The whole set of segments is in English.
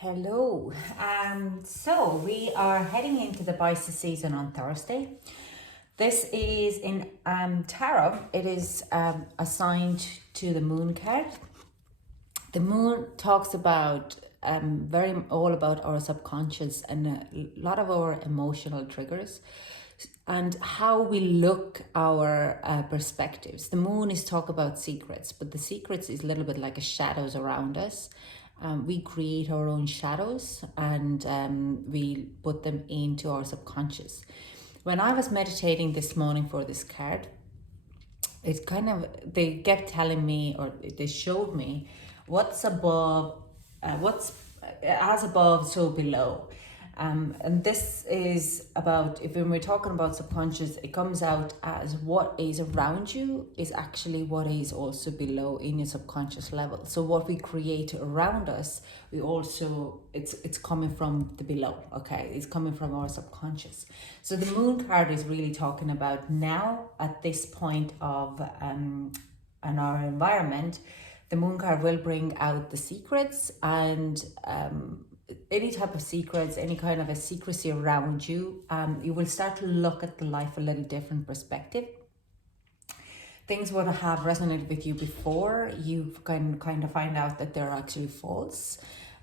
Hello. So we are heading into the Pisces season on Thursday. This is in tarot. It is assigned to the Moon card. The Moon talks about very all about our subconscious and a lot of our emotional triggers and how we look our perspectives. The Moon is talk about secrets, but the secrets is a little bit like a shadows around us. We create our own shadows and we put them into our subconscious. When I was meditating this morning for this card, it kind of, they kept telling me, or they showed me what's above, what's as above, so below. And this is about, if when we're talking about subconscious, it comes out as what is around you is actually what is also below in your subconscious level. So what we create around us, we also, it's coming from the below, okay? It's coming from our subconscious. So the Moon card is really talking about now at this point of in our environment, the Moon card will bring out the secrets and any type of secrets, any kind of a secrecy around you, you will start to look at the life a little different perspective. Things would have resonated with you before, you can kind of find out that they're actually false.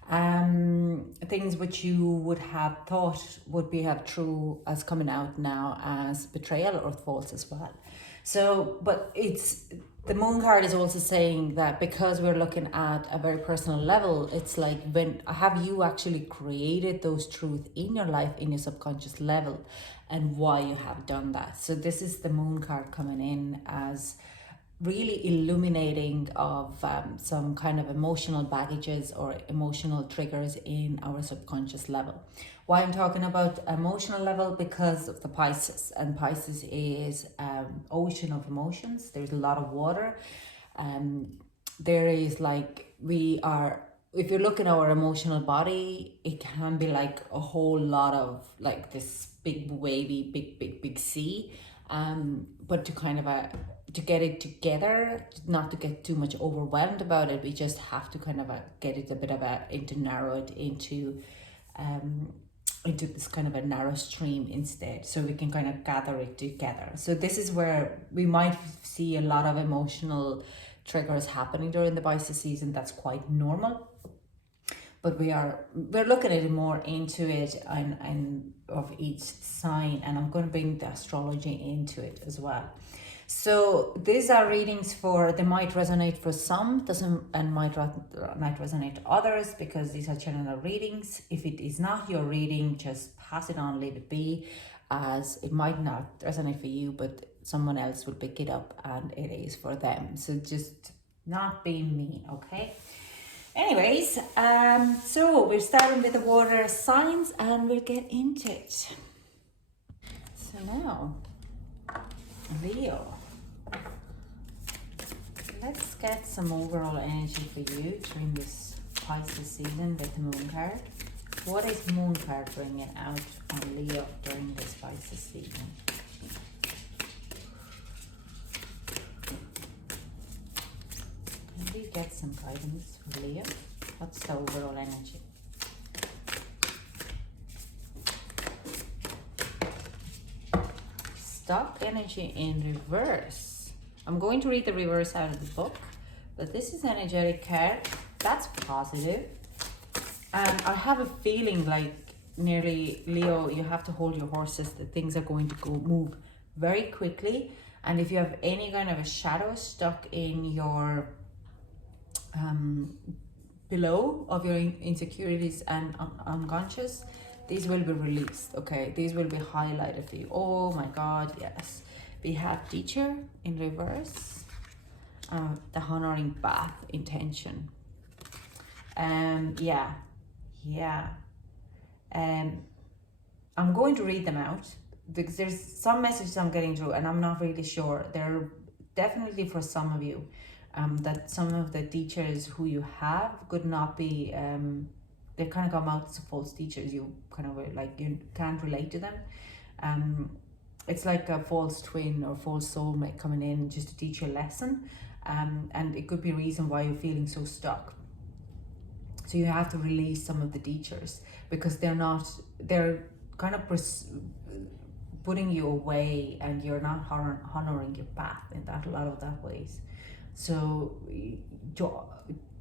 Things which you would have thought would be have true as coming out now as betrayal or false as well. So, but it's, the Moon card is also saying that because we're looking at a very personal level, it's like, when have you actually created those truths in your life, in your subconscious level, and why you have done that. So this is the Moon card coming in as really illuminating of some kind of emotional baggages or emotional triggers in our subconscious level. Why I'm talking about emotional level? Because of the Pisces, and Pisces is ocean of emotions. There's a lot of water. There is like, we are, if you look at our emotional body, it can be like a whole lot of like this big wavy, big sea. But to kind of to get it together, not to get too much overwhelmed about it, we just have to kind of get it a bit of into narrow it into this kind of a narrow stream instead, so we can kind of gather it together. So this is where we might see a lot of emotional triggers happening during the Pisces season. That's quite normal, but we're looking at it more into it and of each sign, and I'm going to bring the astrology into it as well. So these are readings for, they might resonate for some, doesn't, and might not resonate to others, because these are general readings. If it is not your reading, just pass it on, leave it be, as it might not resonate for you, but someone else will pick it up and it is for them. So just not being me, okay? Anyways, so we're starting with the water signs and we'll get into it. So now, Leo, let's get some overall energy for you during this Pisces season with the Moon card. What is Moon card bringing out on Leo during this Pisces season? Maybe get some guidance for Leo. What's the overall energy? Stock energy in reverse. I'm going to read the reverse out of the book, but this is energetic card. That's positive. And I have a feeling like nearly, Leo, you have to hold your horses, that things are going to move very quickly. And if you have any kind of a shadow stuck in your below of your insecurities and unconscious, these will be released, okay? These will be highlighted for you. Oh my God, yes. We have teacher in reverse, the honoring path intention. Yeah. I'm going to read them out because there's some messages I'm getting through and I'm not really sure. They're definitely for some of you. That some of the teachers who you have could not be, they kind of come out as false teachers. You kind of like, you can't relate to them. It's like a false twin or false soulmate coming in just to teach you a lesson. And it could be a reason why you're feeling so stuck. So you have to release some of the teachers because they're kind of putting you away, and you're not honoring your path in that a lot of that ways. So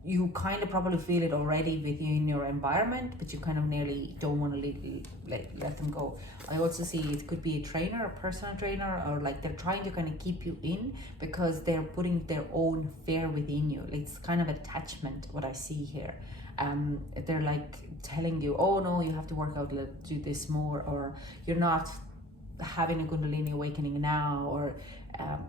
you kind of probably feel it already within your environment, but you kind of nearly don't want to let them go. I also see it could be a trainer, a personal trainer, or like they're trying to kind of keep you in because they're putting their own fear within you. It's kind of attachment, what I see here. They're like telling you, oh no, you have to work out, do this more, or you're not having a Kundalini awakening now, or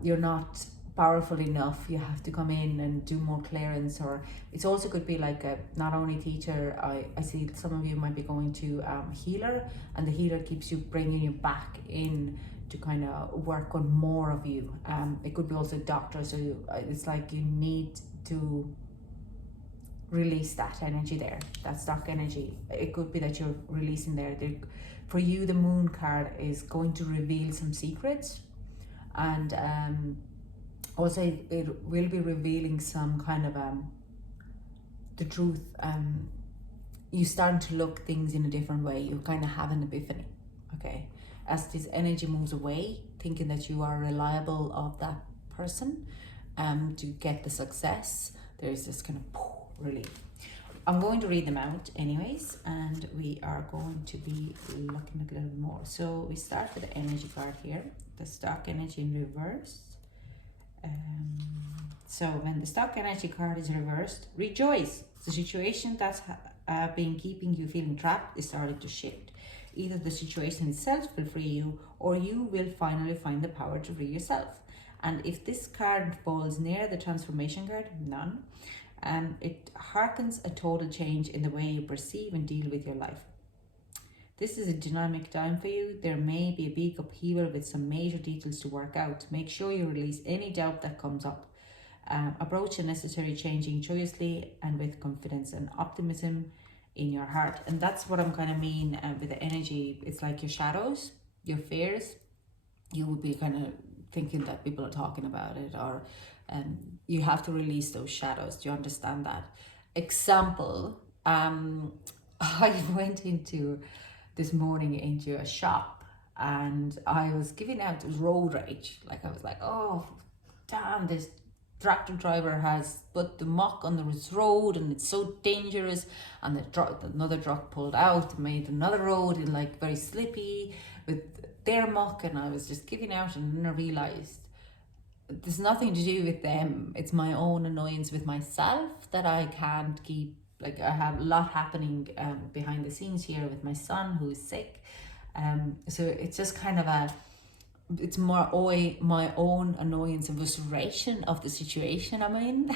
you're not powerful enough, you have to come in and do more clearance. Or it's also could be like a not only teacher, I see some of you might be going to healer, and the healer keeps you bringing you back in to kind of work on more of you. It could be also doctor, so it's like you need to release that energy there, that stock energy. It could be that you're releasing there. For you, the moon card is going to reveal some secrets, and also it will be revealing some kind of the truth. You starting to look things in a different way. You kind of have an epiphany, okay, as this energy moves away, thinking that you are reliable of that person to get the success. There's this kind of relief. I'm going to read them out anyways, and we are going to be looking at a little bit more. So we start with the energy card here, the stock energy in reverse. So when the stock energy card is reversed, rejoice. The situation that's been keeping you feeling trapped is starting to shift. Either the situation itself will free you, or you will finally find the power to free yourself. And if this card falls near the transformation card, none, it harkens a total change in the way you perceive and deal with your life. This is a dynamic time for you. There may be a big upheaval with some major details to work out. Make sure you release any doubt that comes up. Approach the necessary changing joyously and with confidence and optimism in your heart. And that's what I'm kind of mean with the energy. It's like your shadows, your fears. You would be kind of thinking that people are talking about it, or you have to release those shadows. Do you understand that? Example, I went into this morning into a shop, and I was giving out road rage. Like I was like, oh damn, this tractor driver has put the muck on this road and it's so dangerous, and another truck pulled out and made another road and like very slippy with their muck. And I was just giving out, and then I realized there's nothing to do with them. It's my own annoyance with myself that I can't keep. Like I have a lot happening behind the scenes here with my son who is sick. So it's just kind of it's more my own annoyance and frustration of the situation I'm in.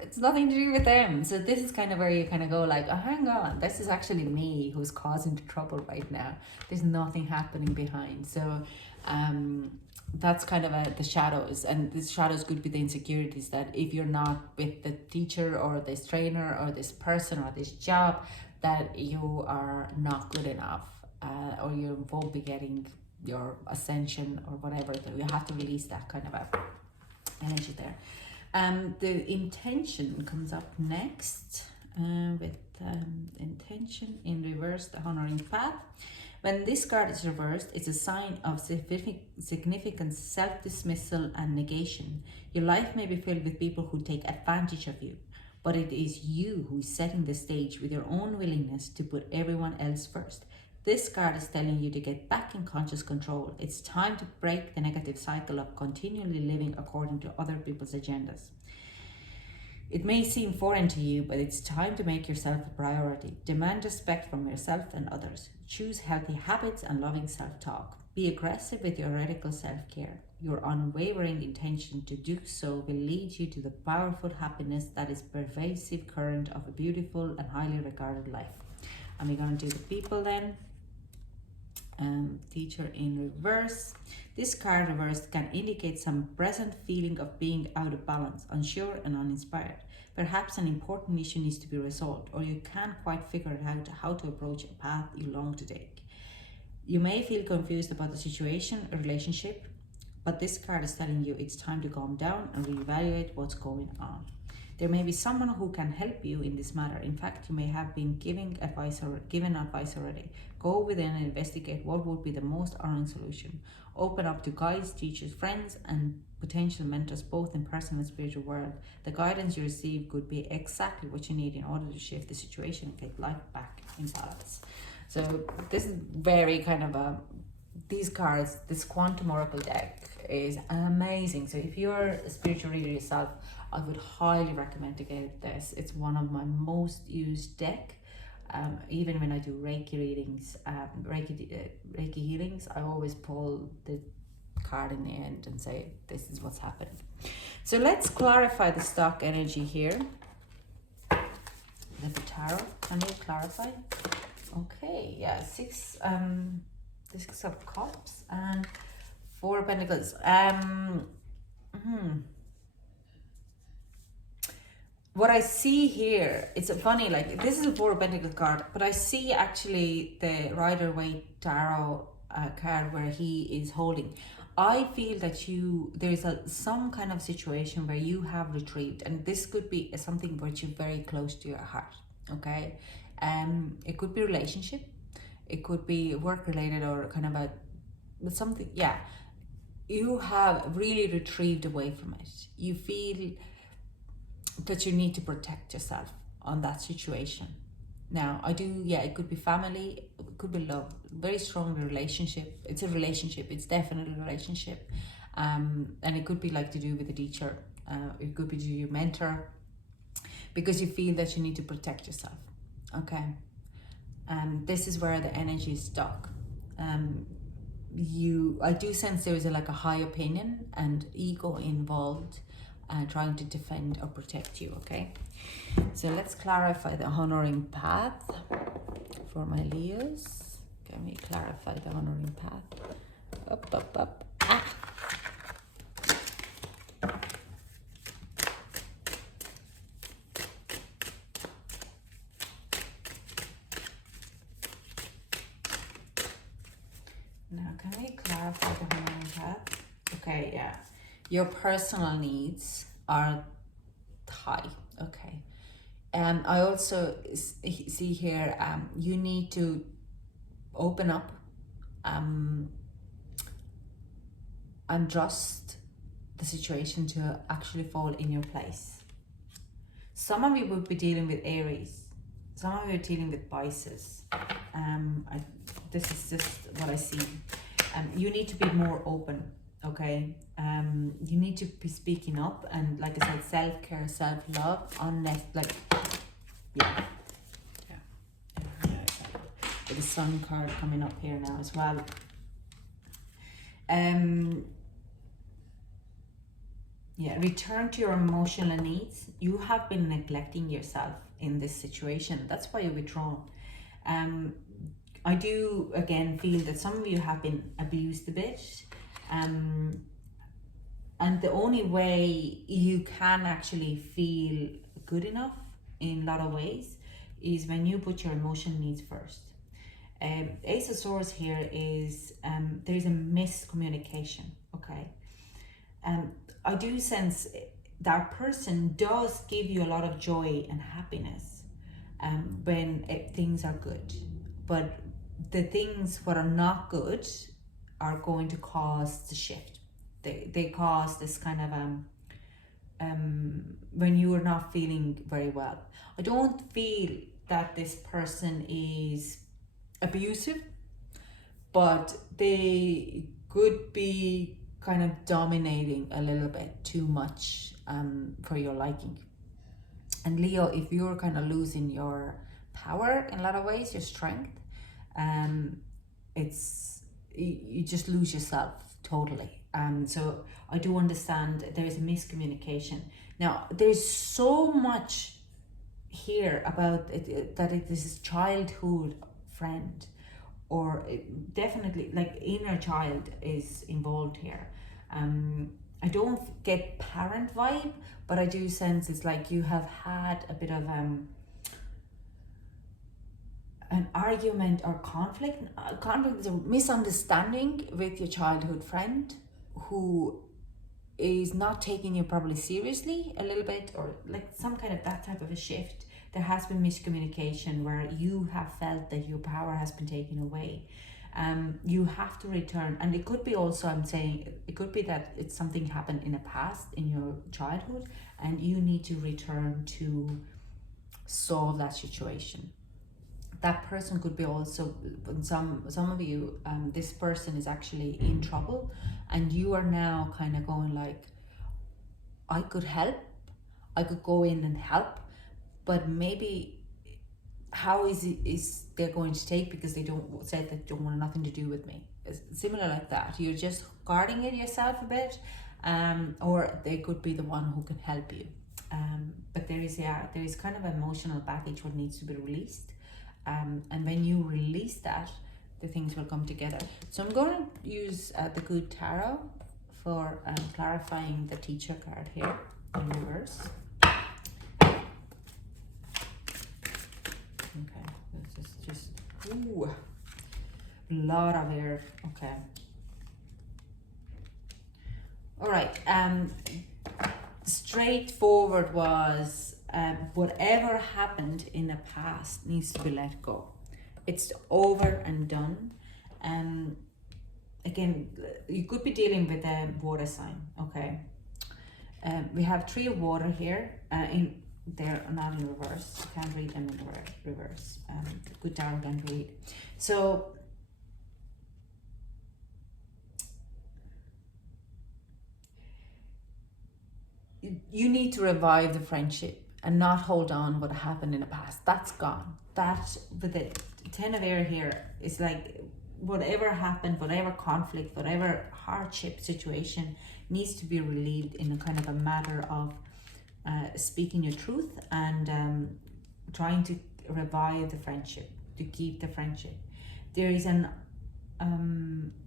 It's nothing to do with them. So this is kind of where you kind of go like, oh, hang on, this is actually me who's causing the trouble right now. There's nothing happening behind. So that's kind of the shadows, and the shadows could be the insecurities that if you're not with the teacher or this trainer or this person or this job, that you are not good enough, or you won't be getting your ascension or whatever. So you have to release that kind of energy there. The intention comes up next with intention in reverse, the honoring path. When this card is reversed, it's a sign of significant self-dismissal and negation. Your life may be filled with people who take advantage of you, but it is you who is setting the stage with your own willingness to put everyone else first. This card is telling you to get back in conscious control. It's time to break the negative cycle of continually living according to other people's agendas. It may seem foreign to you, but it's time to make yourself a priority. Demand respect from yourself and others. Choose healthy habits and loving self-talk. Be aggressive with your radical self-care. Your unwavering intention to do so will lead you to the powerful happiness that is pervasive current of a beautiful and highly regarded life. And we're going to do the people then. Teacher in reverse. This card reversed can indicate some present feeling of being out of balance, unsure and uninspired. Perhaps an important issue needs to be resolved, or you can't quite figure out how to approach a path you long to take. You may feel confused about the situation or relationship, but this card is telling you it's time to calm down and reevaluate what's going on. There may be someone who can help you in this matter. In fact, you may have been given advice already. Go within and investigate what would be the most honoring solution. Open up to guides, teachers, friends, and potential mentors, both in personal and spiritual world. The guidance you receive could be exactly what you need in order to shift the situation and get life back in balance. So this is very kind of these cards, this Quantum Oracle deck is amazing. So if you're a spiritual reader yourself, I would highly recommend to get this. It's one of my most used deck. Even when I do Reiki readings, Reiki healings, I always pull the card in the end and say, this is what's happening. So let's clarify the stock energy here. The tarot, can you clarify? Okay, yeah, Six of Cups and Four of Pentacles. What I see here, it's funny, like this is a Four of Pentacles card, but I see actually the Rider-Waite Tarot card where he is holding. I feel that there's some kind of situation where you have retrieved, and this could be something which is very close to your heart, okay? It could be relationship, it could be work related, or kind of something, yeah. You have really retrieved away from it. You feel that you need to protect yourself on that situation. Now, it could be family, it could be love, very strong relationship. It's a relationship, it's definitely a relationship. And it could be like to do with a teacher, it could be to your mentor, because you feel that you need to protect yourself, okay? This is where the energy is stuck. I do sense there is like a high opinion and ego involved, trying to defend or protect you, okay? So let's clarify the honoring path for my Leos. Can we clarify the honoring path? Up. Ah. Now, can we clarify the honoring path? Okay, yeah. Your personal needs are high, okay. I also see here, you need to open up and trust the situation to actually fall in your place. Some of you will be dealing with Aries. Some of you are dealing with Pisces. This is just what I see. You need to be more open, okay? You need to be speaking up, and like I said, self-care, self-love, with the Sun card coming up here now as well. Return to your emotional needs. You have been neglecting yourself in this situation. That's why you're withdrawn. I do again feel that some of you have been abused a bit. And the only way you can actually feel good enough in a lot of ways is when you put your emotional needs first. Ace of Swords here is, there's a miscommunication, okay? I do sense that person does give you a lot of joy and happiness when things are good. But the things what are not good are going to cause the shift. They cause this kind of when you are not feeling very well. I don't feel that this person is abusive, but they could be kind of dominating a little bit too much for your liking. And Leo, if you're kind of losing your power in a lot of ways, your strength, you just lose yourself totally. So I do understand there is a miscommunication. Now, there's so much here about that it is a childhood friend, or definitely like inner child is involved here. I don't get parent vibe, but I do sense it's like you have had a bit of an argument or conflict is a misunderstanding with your childhood friend who is not taking you probably seriously a little bit, or like some kind of that type of a shift. There has been miscommunication where you have felt that your power has been taken away. You have to return, and it could be also, I'm saying, it could be that it's something happened in the past, in your childhood, and you need to return to solve that situation. That person could be also, some of you, this person is actually in trouble, and you are now kind of going like, I could help, I could go in and help, but maybe how is they're going to take, because they don't want nothing to do with me. It's similar like that. You're just guarding it yourself a bit, or they could be the one who can help you. But there is kind of emotional baggage what needs to be released. And when you release that, the things will come together. So I'm going to use the Good Tarot for clarifying the teacher card here in reverse. Okay, this is just, ooh, a lot of air. Okay. All right. Straightforward was, whatever happened in the past needs to be let go. It's over and done. Again, you could be dealing with a water sign. Okay. We have 3 of water here. They're not in reverse. You can't read them in reverse. Good Tarot can't read. So you need to revive the friendship and not hold on what happened in the past. That's gone. That, with the 10 of air here, is like whatever happened, whatever conflict, whatever hardship situation needs to be relieved in a kind of a matter of speaking your truth and trying to revive the friendship, to keep the friendship. There is an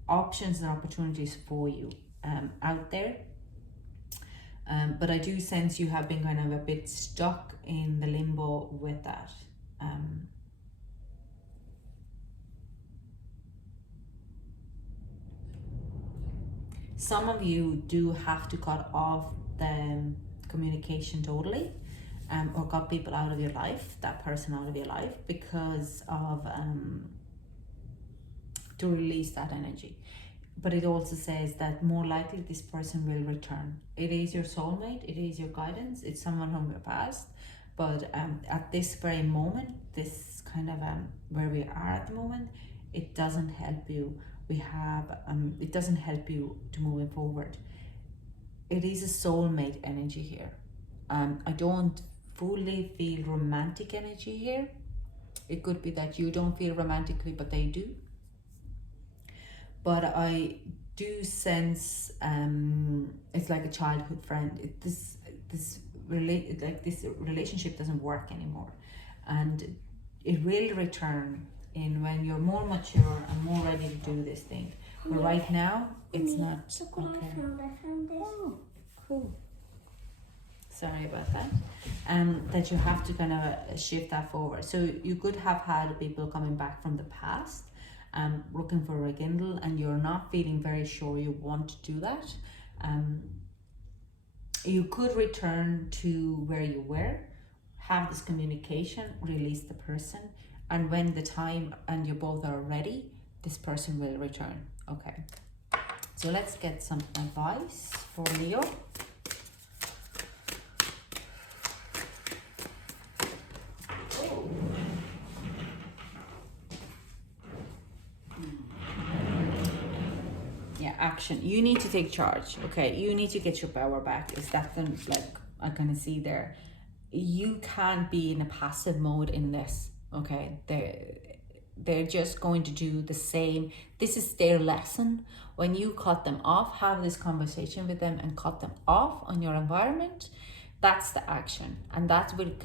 options and opportunities for you out there. But I do sense you have been kind of a bit stuck in the limbo with that. Some of you do have to cut off the communication totally, or cut people out of your life, that person out of your life, because of to release that energy. But it also says that more likely this person will return. It is your soulmate, it is your guidance, it's someone from your past. But at this very moment, this kind of where we are at the moment, it doesn't help you. It doesn't help you to moving forward. It is a soulmate energy here. I don't fully feel romantic energy here. It could be that you don't feel romantically, but they do. But I do sense it's like a childhood friend. This relationship doesn't work anymore, and it will return in when you're more mature and more ready to do this thing. But right now, it's not. Okay. Oh, cool. Sorry about that. That you have to kind of shift that forward. So you could have had people coming back from the past, looking for a rekindle, and you're not feeling very sure you want to do that. You could return to where you were, have this communication, release the person, and when the time and you both are ready, this person will return. Okay, so let's get some advice for Leo. Action. You need to take charge. Okay, you need to get your power back. Is that the, like I kind of see there? You can't be in a passive mode in this. Okay, they're just going to do the same. This is their lesson. When you cut them off, have this conversation with them and cut them off on your environment. That's the action, and that's what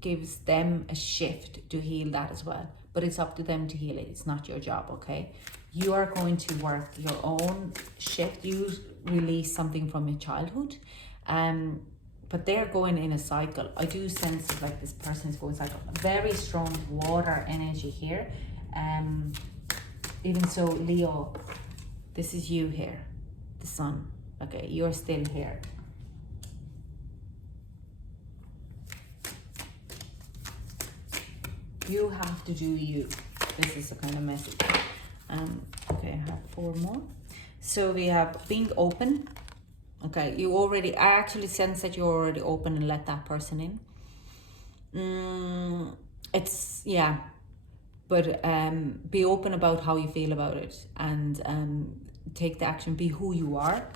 gives them a shift to heal that as well. But it's up to them to heal it. It's not your job. Okay. You are going to work your own shift. You release something from your childhood, but they're going in a cycle. I do sense like this person is going cycle. Very strong water energy here. Even so, Leo, this is you here, the sun. Okay, you're still here. You have to do you. This is the kind of message. Okay, I have 4 more. So we have being open. Okay, I actually sense that you're already open and let that person in. It's, yeah, but be open about how you feel about it, and take the action, be who you are.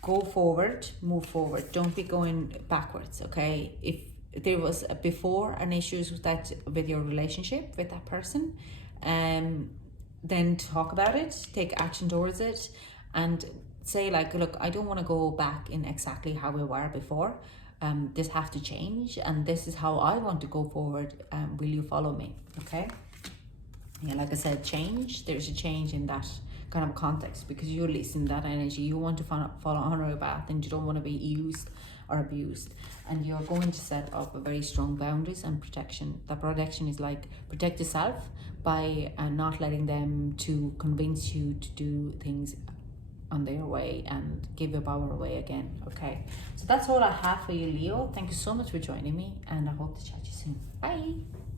Go forward, move forward. Don't be going backwards, okay? If there was before an issues with your relationship with that person, then talk about it, take action towards it, and say like, look, I don't want to go back in exactly how we were before. This have to change, and this is how I want to go forward. Will you follow me? Okay. Yeah, like I said, change. There's a change in that kind of context, because you're releasing that energy. You want to follow on your path, and you don't want to be used or abused. And you're going to set up a very strong boundaries and protection. The protection is like protect yourself by not letting them to convince you to do things on their way and give your power away again. Okay, so that's all I have for you, Leo. Thank you so much for joining me, and I hope to chat to you soon. Bye.